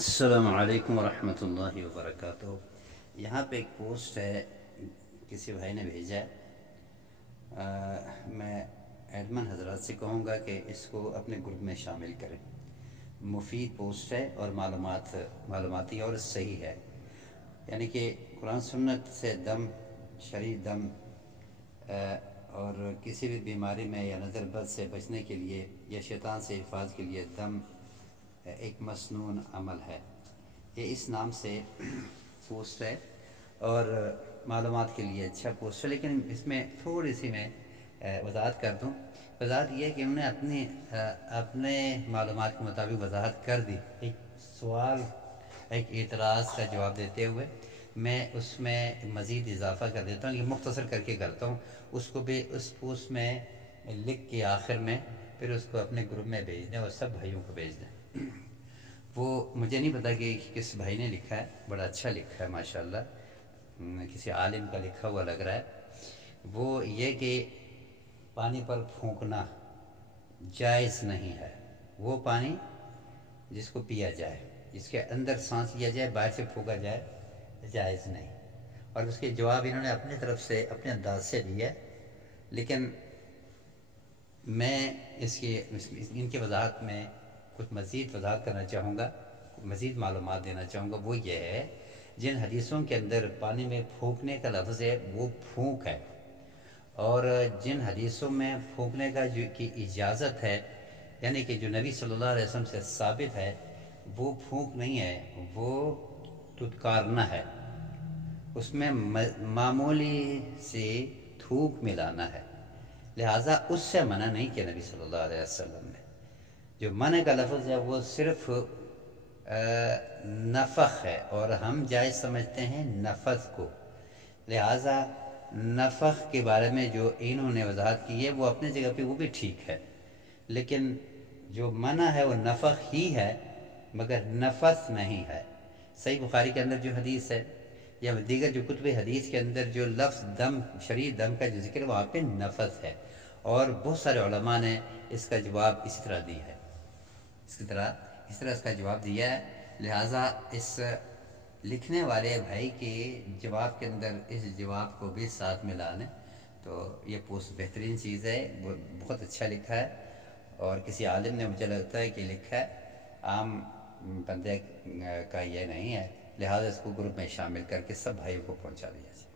السلام علیکم ورحمۃ اللہ وبرکاتہ۔ یہاں پہ ایک پوسٹ ہے، کسی بھائی نے بھیجا ہے۔ میں ایڈمن حضرات سے کہوں گا کہ اس کو اپنے گروپ میں شامل کریں۔ مفید پوسٹ ہے اور معلوماتی اور صحیح ہے، یعنی کہ قرآن سنت سے دم، شرعی دم اور کسی بھی بیماری میں یا نظر بد سے بچنے کے لیے یا شیطان سے حفاظت کے لیے دم ایک مسنون عمل ہے۔ یہ اس نام سے پوسٹ ہے اور معلومات کے لیے اچھا پوسٹ ہے، لیکن اس میں تھوڑی سی میں وضاحت کر دوں۔ وضاحت یہ ہے کہ انہوں نے اپنے معلومات کے مطابق وضاحت کر دی۔ ایک سوال، ایک اعتراض کا جواب دیتے ہوئے میں اس میں مزید اضافہ کر دیتا ہوں، یہ مختصر کر کے کرتا ہوں۔ اس کو بھی اس پوسٹ میں لکھ کے آخر میں پھر اس کو اپنے گروپ میں بھیج دیں اور سب بھائیوں کو بھیج دیں۔ وہ مجھے نہیں پتا کہ کس بھائی نے لکھا ہے، بڑا اچھا لکھا ہے ماشاءاللہ، کسی عالم کا لکھا ہوا لگ رہا ہے۔ وہ یہ کہ پانی پر پھونکنا جائز نہیں ہے، وہ پانی جس کو پیا جائے، جس کے اندر سانس لیا جائے، باہر سے پھونکا جائے، جائز نہیں۔ اور اس کے جواب انہوں نے اپنی طرف سے اپنے انداز سے دیا، لیکن میں ان کی وضاحت میں کچھ مزید وضاحت کرنا چاہوں گا، مزید معلومات دینا چاہوں گا۔ وہ یہ ہے، جن حدیثوں کے اندر پانی میں پھونکنے کا لفظ ہے وہ پھونک ہے، اور جن حدیثوں میں پھونکنے کی اجازت ہے، یعنی کہ جو نبی صلی اللہ علیہ وسلم سے ثابت ہے، وہ پھونک نہیں ہے، وہ تتکارنا ہے۔ اس میں معمولی سی تھوک ملانا ہے، لہٰذا اس سے منع نہیں کیا نبی صلی اللہ علیہ وسلم نے۔ جو منع کا لفظ ہے وہ صرف نفخ ہے، اور ہم جائز سمجھتے ہیں نفث کو، لہٰذا نفخ کے بارے میں جو انہوں نے وضاحت کی ہے وہ اپنی جگہ پہ وہ بھی ٹھیک ہے، لیکن جو منع ہے وہ نفخ ہی ہے مگر نفث نہیں ہے۔ صحیح بخاری کے اندر جو حدیث ہے یا دیگر جو کتب حدیث کے اندر جو لفظ دم، شرعی دم کا جو ذکر ہے، وہاں پہ نفث ہے، اور بہت سارے علماء نے اس کا جواب اسی طرح دی ہے، اس طرح اس کا جواب دیا ہے۔ لہٰذا اس لکھنے والے بھائی کے جواب کے اندر اس جواب کو بھی ساتھ ملا لیں تو یہ پوسٹ بہترین چیز ہے، بہت اچھا لکھا ہے، اور کسی عالم نے مجھے لگتا ہے کہ لکھا ہے، عام بندے کا یہ نہیں ہے، لہٰذا اس کو گروپ میں شامل کر کے سب بھائیوں کو پہنچا دیا جائے۔